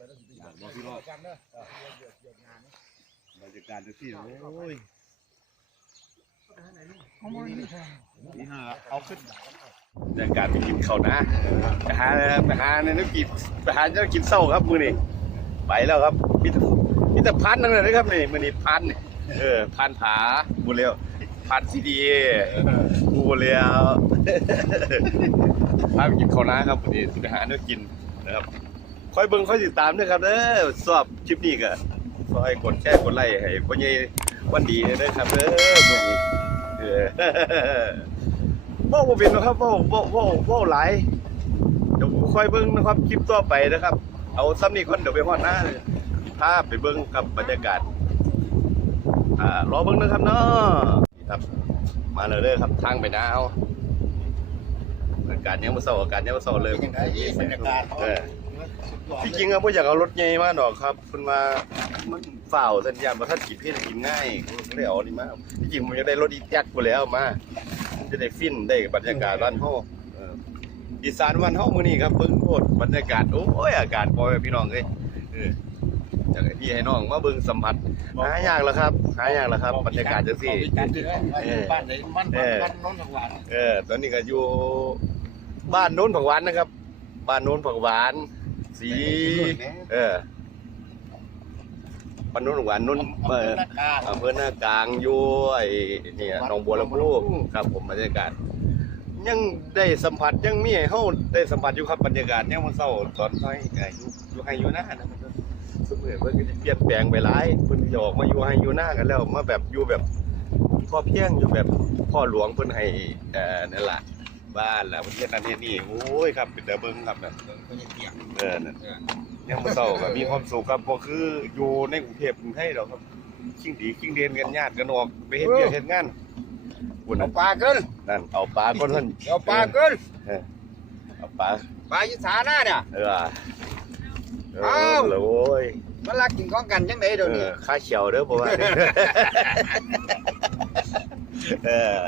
บอกพี่รอด กันเด้อบรรยากาศจะที่โอ้ยนี่ฮะเอาขึ้นบรรยากาศไปกินข้าวนะไปหาไปหาในน้ำกินไปหาเจ้ากินเศร้าครับมือนี่ไปแล้วครับมีแต่มีแต่พันธ์นั่นเลยครับนี่มือนี่พันนี่เออพันผาบุเรียวพันซีดีบูเรียวพาไปกินข้าวนะครับวันนี้สิไปหาเนื้อกินนะครับ คอยเบิ่งคอยติดตามด้วยครับเด้อสอบคลิปนี้ก็คอยกดแชร์กดไลค์ให้พ่อใหญ่วันดีเด้อครับเด้อมื้อนี้เออเว้าบ่เป็นหรอกครับเว้าเว้าเว้าเว้าหลายเดี๋ยวคอยเบิ่งนะครับคลิปต่อไปนะครับ เอาซ้ำนี้ก่อนเดี๋ยวไปฮอดหน้าพาไปเบิ่งกับบรรยากาศอ่ารอเบิ่งนะครับเนาะนี่ครับมาเลยเด้อครับทางไปดาวอากาศยังมาเศร้าอากาศยังมาเศร้าเลยยังไงบรรยากาศเออ ที่จริงอะผมอยากเอารถใหญ่มาดอกครับคุณมามันฝ่าวสัญญาณว่าถ้ากินพี่กินง่ายก็เลยเอานี่มาที่จริงผมอยากได้รถอีแท็กกูแล้วมาจะได้ฟินได้บรรยากาศบ้านเฮาเอออีสานบ้านเฮามื้อนี้ครับเบิ่งโคตรบรรยากาศโอ้ยอากาศพอแม่พี่น้องเอ้ยเอออยากให้พี่ให้น้องมาเบิ่งสัมผัสหายากแล้วครับหายากแล้วครับบรรยากาศจังซี่การที่บ้านไหนบ้านบ้านน้นทางหวานเออตอนนี้ก็อยู่บ้านโน้นผักหวานนะครับ บ้านโน้นผักหวาน สีเออบ้านโน้นผักหวานโน้นเออหน้ากาอำเภอหน้ากลางอยู่ไอ้เนี่ยหนองบัวลำพูครับผมบรรยากาศ ยังได้สัมผัสยังมีให้เฮาได้สัมผัสอยู่ครับบรรยากาศยังมันเศร้าตอนน้อยก็อยู่อยู่ให้อยู่หน้านะครับสมมติเพิ่นก็จะเปลี่ยนแปลงไปหลายเพิ่นจะออกมาอยู่ให้อยู่หน้ากันแล้ว มาแบบอยู่แบบพอเพียงอยู่แบบพ่อหลวงเพิ่นให้เอ่อนั่นล่ะ บ้านล่ะเพิ่นเฮ็ดนั่นเฮ็ดนี่โอ้ยครับเป็นตาเบิ่งครับนั่นก็ยังเกี่ยงเออนั่นยังบ่เศร้าก็มีความสุขครับบ่คืออยู่ในกรุงเทพกรุงไทยดอกครับชิงดีชิงเรียนกันญาติกันออกไปเฮ็ดเวียกเฮ็ดงานพุ่นเอาน่ะปลาเกินนั่นเอาปลาก่อนเพิ่นเอาปลาเกินเอาปลาปลายุสาหน้าเนี่ย เออเออ้าอวแล้วโอ้ยมันรักกินของกันยังไงเดี๋ยวเอนี้อค่าเขียวเด้อบ่ว่าเนี่ยเออ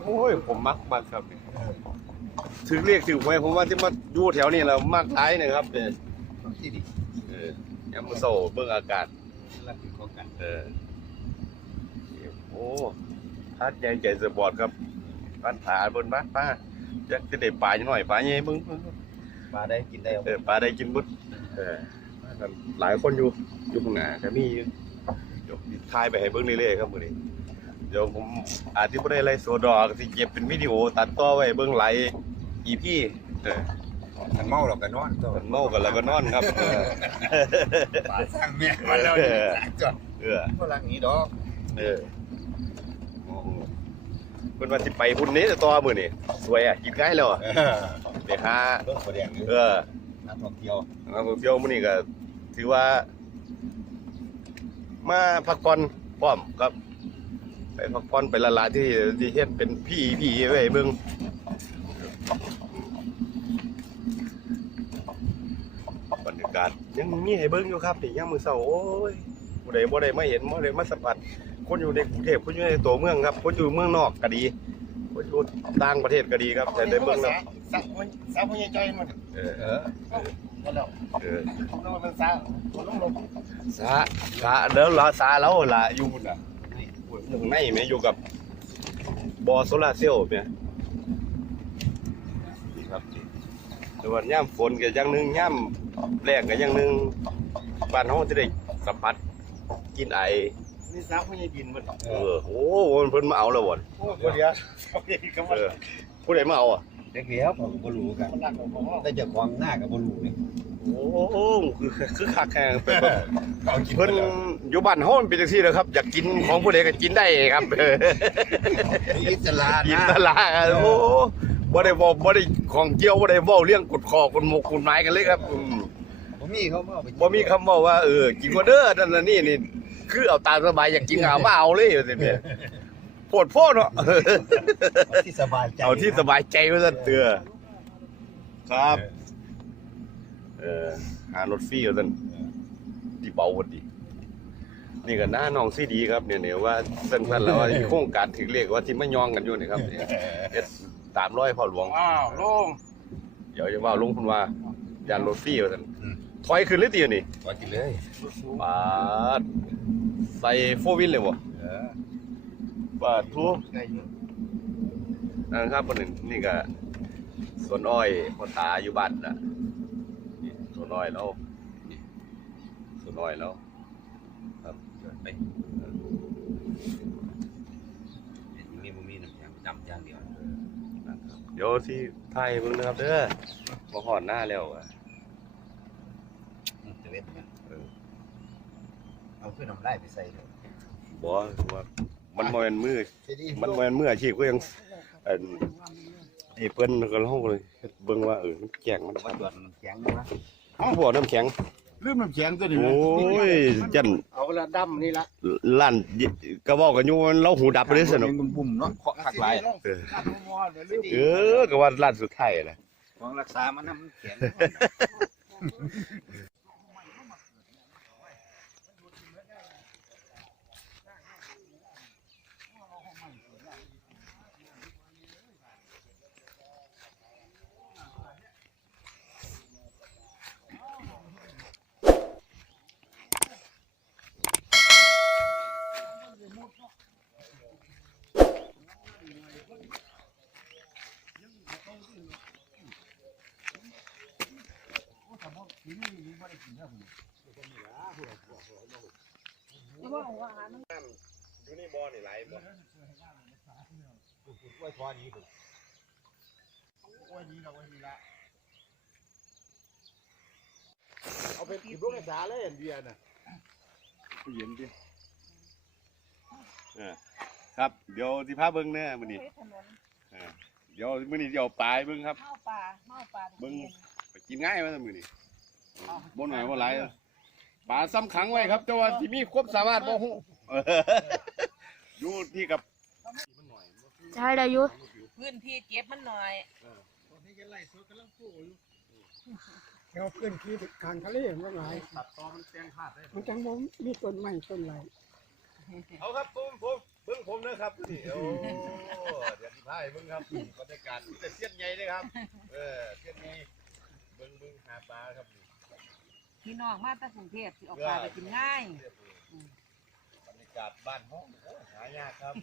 โอ้ยผมมักมากครับเนี่ย ถึงเรียกถึงไว้ผมว่าที่มาอยู่แถวนี้แล้วมากท้ายนะครับเนี่ยที่ดีเออยามมื้อเช้าเบิ่งอากาศรักกินของกันเออโอ้ฮัดใหญ่ใจสปอร์ตครับบ้านผาบนบ้านป้าจักจะได้ปลาหน่อยปลาใหญ่เบิ่งปลาได้กินได้เออปลาได้กินบุดเออหลายคนอยู่อยู่ข้างหน้าแต่มีอยู่เดี๋ยวถ่ายไปให้เบิ่งเรื่อยๆครับมื้อนี้เดี๋ยวผมอาจสิบ่ได้ไล่โซดอกสิเก็บเป็นวิดีโอตัดต่อไว้ให้เบิ่งหลาย EP เออขันเมาเราก็นอนตัวมันเมากันแล้วก็นอนครับเออปลาสร้างเมียมาแล้วจอดเออพลังนี้ดอกเออเพิ่นว่าสิไปพุ่นนี้ต่อมื้อนี้สวยอะกินง่ายแล้วอะเออไปหาเรื่องประเด็นนี้เออนักท่องเที่ยวนักท่องเที่ยวมื้อนี้ก็ถือว่า มาพักผ่อนพร้อมครับ ไปพักผ่อนไปละลาที่ที่เฮ็ดเป็นพี่พี่ไว้ให้เบิ่งบรร ยังมีให้เบิ่งอยู่ครับนี่ยังมือเช้าโอ้ยบ่ได้บ่ได้มาเห็นบ่ได้มาสัมผัสคนอยู่ในกรุงเทพคนอยู่ในตัวเมืองครับ คนอยู่เมืองนอกก็ดีคนอยู่ต่างประเทศก็ดีครับ แต่ได้เบิ่งแล้วสาวสาวพญาจมันเออเออมาแล้วเออมันสาวคนลงลงสาสาเดี๋ยวรอสาแล้วล่ะอยู่นน่ะนี่อยู่ในแม่อยู่กับบอโซลาเซลล์แม่นี่ยครับนี่ แต่ว่าย่ามฝนก็อย่างหนึงย่ามแรงก็อย่างหนึงบ้านเฮาจะได้สัมผัสกินไอนี่สาวพญาบินมันเออโอ้เพิ่นมาเอาแล้วบ่โอ้คนเดียวสาวพญาบินก็เออผู้ใดมาเอาอะเด็กเลี้ยวผมก็รู้กันรักของผมได้จากควางหน้ากับบรู้นี่โอ้โหคือคือคักแฮงเป็นแบบเพิ่นอยู่บ้านเฮามันเป็นจังซี่แหละครับ อยากกินของผู้ใดก็กินได้ครับเอออิสระกินนะตลาดโอ้ บ่ได้บอกบ่ได้ของเกี่ยวบ่ได้เว้าเรื่องกดคอกดหมกกดหมายกันเลยครับอืมผมมีเขามาไปบ่มีคำเว้าว่าเออกินบ่เด้อนั่นน่ะนี่นี่คือเอาตามสบายอยากกินเอามาเอาเลยว่าซั่นเนี่ยโพดโพดเนาะที่สบายใจเอาที่สบายใจว่าซั่นเตือครับ เออหารถฟรีว่าซั่นที่เบาพอดีนี่ก็หน้าน้องซีดีครับเนี่ยเนี่ยว่าซั่นๆแล้วว่ามีโครงการถึงเรียกว่าที่มายองกันอยู่นี่ครับเนี่ยเอส 300พ่อหลวง อ้าวลงเดี๋ยวจะว่าลุงคุณว่ายันรถฟรีว่าซั่นถอยขึ้นเลยตีนี่ว่ากินเลยปาดใส่โฟวินเลยบ่เออปาดทุกนะครับคนหนึ่งนี่ก็สวนอ้อยพ่อตาอยู่บ้านน่ะนี่สวนอ้อยแล้วนี่สวนอ้อยแล้ว ไปมีบ่มีน้ำแข็งดำอย่างเดียว นะครับ เดี๋ยวที่ไทยเบิ่งนะครับเด้อมาหอดหน้าแล้วอะจะเวทมันเออเอาขึ้นน้ำลายไปใส่เลยบ่ว่ามันบ่แม่นมือจะดีมันบ่แม่นมืออาชีพก็ยังอันไอ้เพิ่นก็เฮาเลยเฮ็ดเบิ่งว่าเออมันแจ้งมันมาตรวจน้ำแข็งนะห้องพวกน้ำแข็งลืมน้ำแข็งตัวนี้โอ้ยจัน เอาละดำนี่ละล้านก็เว้ากันอยู่ว่าเราหูดับไปเลยสนุกบุ่มๆเนาะเคาะคักหลายเออเออก็ว่าล้านสุดท้ายแหละของรักษามันน้ำแข็ง อยู่นี่บ่นี่หลายบ่ไว้พอดีพุ่นเอาไปกินลูกกระสาเลยเบียร์น่ะเย็นดิเออครับ เดี๋ยวสิพาเบิ่งแน่มื้อนี้เฮ้ยถนนเออเดี๋ยวมื้อนี้เดี๋ยวปลายเบิ่งครับเมาป่าเมาป่าเบิ่งไปกินง่ายมามื้อนี้ บ่หน่อยบ่หลายปลาซ้ำขังไว้ครับแต่ว่าสิมีความสามารถบ่ฮู้เอออยู่ที่กับใช่ได้อยู่พื้นที่เก็บมันหน่อยแถวพื้นที่กลางทะเลมันหลายตัดตอมันแตงขาดได้มันจังบ่มีต้นไม้ต้นไรเอาครับผมผมเบิ่งผมนะครับนี่โอ้เดี๋ยวสิพาให้เบิ่งครับบรรยากาศแต่เสี้ยนใหญ่เลยครับ เออเสี้ยนใหญ่เบิ่งเบิ่งหาปลาครับนี่ พี่น้องมาจากกรุงเทพสิออกป่าไปกินง่ายบรรยากาศบ้านห้องโอ้ยหายากครับ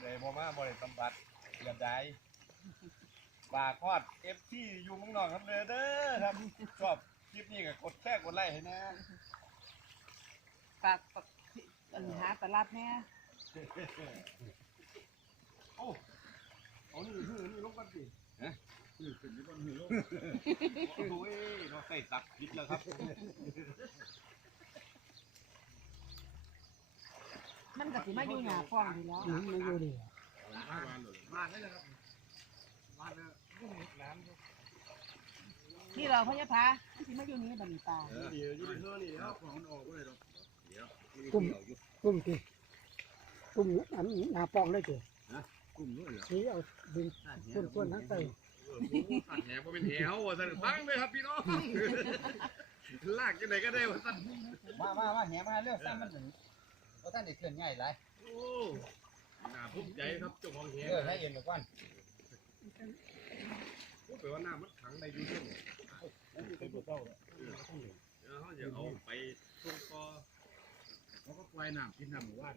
เลยบ่มาบ่ได้สัมผัสเกิดใดฝากคอด FC อยู่เมืองนอกครับเด้อเด้อครับชอบคลิปนี้ก็กดแชร์กดไลค์ให้นะฝากฝากอันหาตลาดแน่เอานี่หื้อนี่ลงกันสิ ฮะหื้อขึ้นอยู่บนหื้อลงโอ้ยเราใส่ตักผิดแล้วครับมันก็สิมาอยู่หน้าฟ้องอยู่แล้วน้ำไม่อยู่ดีนี่เราพญาพามันสิมาอยู่นี่บัดนตากลุ่มกลุ่มที่กลุ่มอันหนาปองเลยจีกลุ่มนู้นเหรอสีเอาดึงส่วนส่วนทั้ งใส่แหบ่เป็นเหวว่าสั่นฟังเลยครับพี่น้องลากจังไดก็ได้ว่าสั่นมามามาแหมาเร็วซ้ำมันถึงเพราท่านได้เคลื่อนง่ายหลายโอ้หน่าภูมิใจครับเจ้าของแหเออให้เย็นก่อนพูดไปว่าหน้ำมันขังในยู่เท่านี้ไปบ่เท่าเดี๋ยวเขาจะเอาไปส่งต่อเขาก็ปล่อยน้ำกินน้ำหมู่บ้าน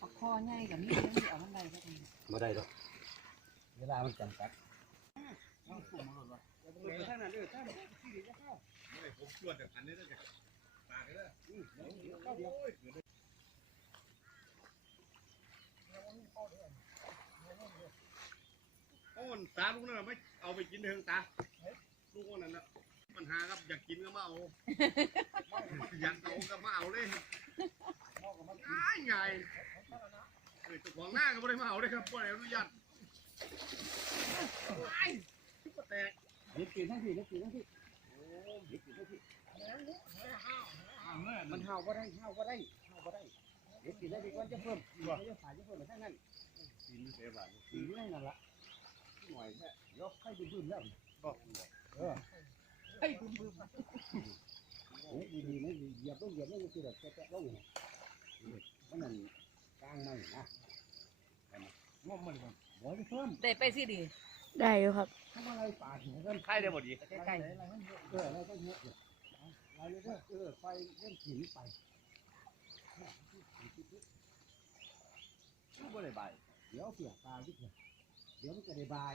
ปลาคอใหญ่กับนี่ยังสิเอามันได้ก็ได้บ่ได้ดอกเวลามันจำกัด ผมชวนจากอันนี้แล้วจ้ะปากเลยโอ้นตาลูกนั่นไม่เอาไปกินเถอะตาลูกคนนั้นนะปัญหาครับอยากกินก็มาเอาอยากเอาก็มาเอาเลยครับง่ายง่ายเฮ้ยเจ้าของหน้าก็ไม่ได้มาเอาเลยครับไม่ได้อนุญาต ว้ายก็แตกเด็กปีทั้งที่เด็กปีทั้งที่มันเห่าบ่ได้เห่าบ่ได้เห่าบ่ได้เด็กกินได้ดีกว่าจะเพิ่มจะขายจะเพิ่มทั้งนั้นกินเสียบาทกินไม่นั่นละหน่อยแค่ยกให้ดื่มแล้วเออไอ้บึ้มบึ้มโอ้ดีๆนะเหยียบต้องเหยียบต้องคือแบบแตะๆลงมันนั่นกลางไม่นะงอมันก่อนบ่ได้เพิ่มได้ไปสิดิ ได้อยู่ครับทำอะไรป่าเหียกันใช่ได้บ่ดีใกล้ๆอะไรมันเยอะเอออะไรก็เยอะอยู่เอาอะไรเด้อเออไฟเล่นหินไปบ่ได้ใบเดี๋ยวเสียปลาที่เถอะเดี๋ยวมันจะได้บาย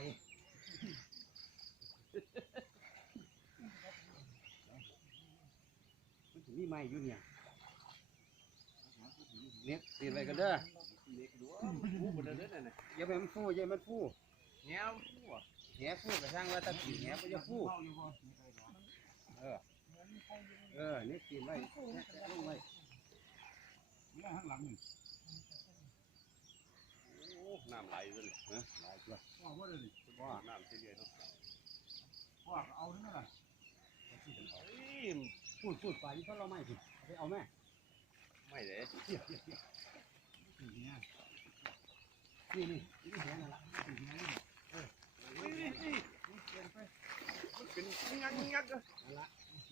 มันถึงนี่ไม่อยู่เนี่ยเน็ตตีอะไรกันเด้อผู้บ่ได้เด้อนั่นน่ะอย่าไปมันฟูอย่ามันฟู แง้วผู้อะแหฟูกระช่างว่าตะกี้แหก็จะฟูเออเออเน็ตตีไว้เน็ตลงไว้นี่ข้างหลังนี่โอ้น้ำไหลเด้อฮะหลายตัวว่าว่าเลยบ่าน้ำเรื่อยๆเนาะว่าเอาทั้งนั้นแหละเอ้ยพูดพูดไปที่เขาเราไม่ผิดเอาแม่ไม่เด้นี่นี่นี่นี่นี่แหนั่นละเป็นงักงักๆอะ เ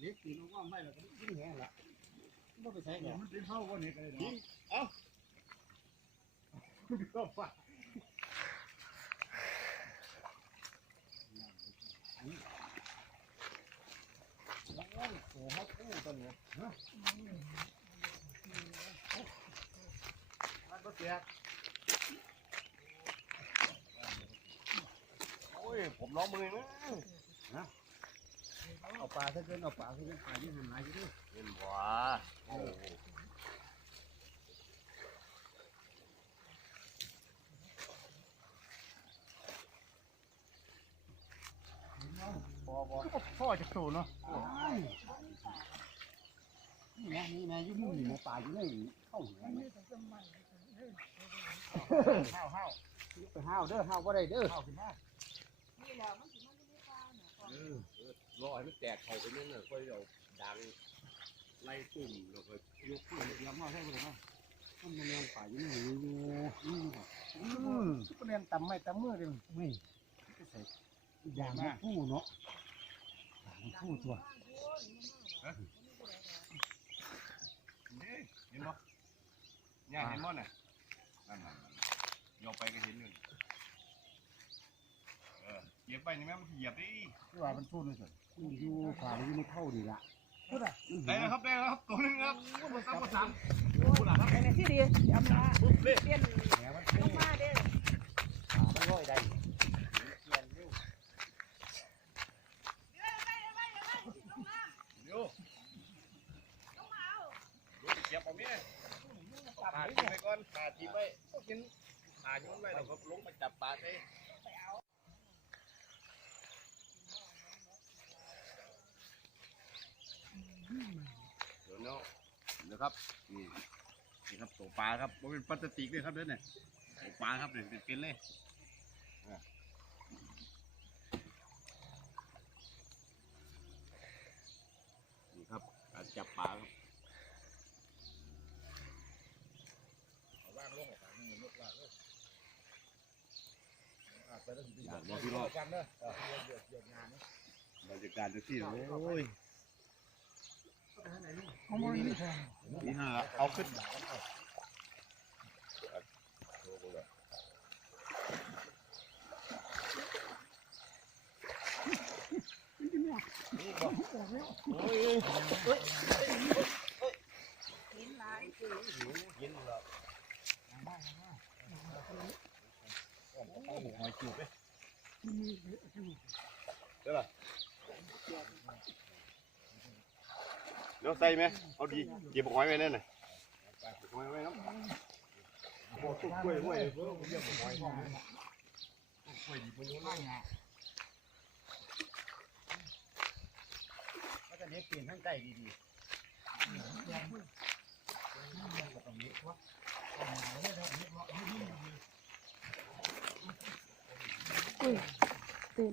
น็ตตีลงว่าไม่ล้วก็ยิ่งแหงละไม่ไปใช้หรอกมันเป็นเท่าวันนี้กันเลยเนาะก็ว่าโอ้ฮักกู้ตัวนี้ฮะมันก็เสีย โอ้ย ผมร้องมือนะเอาปลาซะเกินเอาปลาซะเกินปลาที่หันหลายอยู่ดิเห็นบ่โอ้โหพอพอพ่อจะโตเนาะนี่แม่นี่แม่ยุ่งนี่แม่ปลาอยู่ในเข้าหัวห้าวห้าวไปห้าวเด้อห้าวว่าได้เด้อห้าวขึ้นมา รอให้มันแตกเข้าไปนั่นน่ะค่อยเอาดังไล่ตุ่มแล้วก็ยกขึ้นเดี๋ยวมาให้เลยเนาะมันมันยังปลาอยู่ในอยู่อยู่อืมอืมก็เรียนตำไม่ต่ำมือเลยไม่อย่างมันคู่เนาะมันคู่ตัวนี่เห็นบ่ย่าเห็นบ่น่ะนั่นน่ะยกไปก็เห็นอยู่เออเหยียบไปนี่แม่มันเหยียบดิที่ว่ามันสู้ด้วยสิอยู่ขวาอยู่ในเข้าดีละได้แล้วครับได้แล้วครับตัวหนึงครับตัวสามตัวสามไอ้เนี่ยที่ดีจำละปุ๊บเละเปลี่ยนแหมันลงมาเด้อมันร้อยได้เดี๋ยวดูสิเหยียบเอาแม่ขาทีไปก่อนขาทีไปกินขาโยนไว้แล้วก็ลงมาจับปลาได้เดี๋ยวเนาะนะ ครับนี่นี่ครับตัวปลาครับมันเป็นพลาสติกด้วยครับเด้อเนี่ยตัวปลาครับเนี่ยเป็นๆเลยนี่ครับการจับปลาครับว่างลงออกมาเงินลดว่าเลยไปแล้วถึงอยากบอกพี่น้องกันเนอะเออเดือดเดือดงานนะบรรยากาศที่โอ้ยเอามา นี่นนี่ฮะเอาขึ้นโอ้ย หินหลาย ยินแล้วเอาหมูหอยจูบไปเดี๋ยวล่ะเดี๋ยว ใส่ไหมเอาดีหยิบหอยไว้นั่นน่ะหอยไว้ครับอ้ตุ๊กกล้วยกล้วยเพิ่มเรียหอยกล้วยดีมันยังไงก็จะเลี้ยงเปลี่ยนทั้งไก่ดีอุ้ยตื่น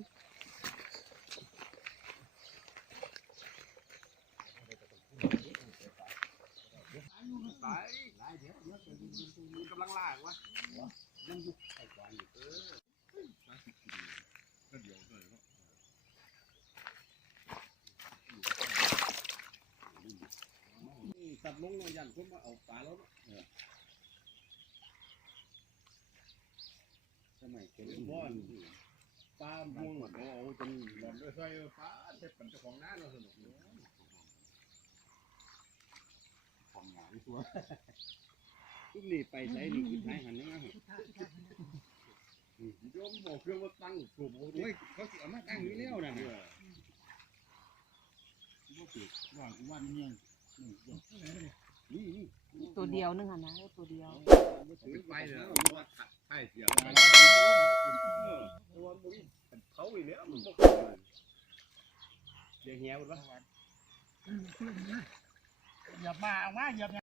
ตาย ๆหลายเดี๋ยวเดี๋ยวจะยิงยิงยิง กำลังล่างวะยังยู่ไก่ก่อนอยู่เออก็เดี๋ยวเลยเนาะตัดลงเลยยันผมมาเอาปลาแล้วสมัยเป็นบ่อนปลาม่วงโอ้โหจนหล่นด้วยซอยปลาเจ็บกันเจ้าของน้าเราสนุกเลยของหงายตัวทุก นี่ไปใช้นี่คือใช้หันยังไงโยมบอกเครื่องว่าตั้งถูกโอ้ยเขาเสิเอามาตั้งนี้แล้วนะเนี่ยว่างวันเงี้ยนี่นี่ตัวเดียวนึงอะนะตัวเดียวถือไปเลยว่าใช่เสียไปตัวมุ้ยเขาอีกแล้วมันเดี๋ยวเหี้ยววะเหยียบมาเอามาเหยียบ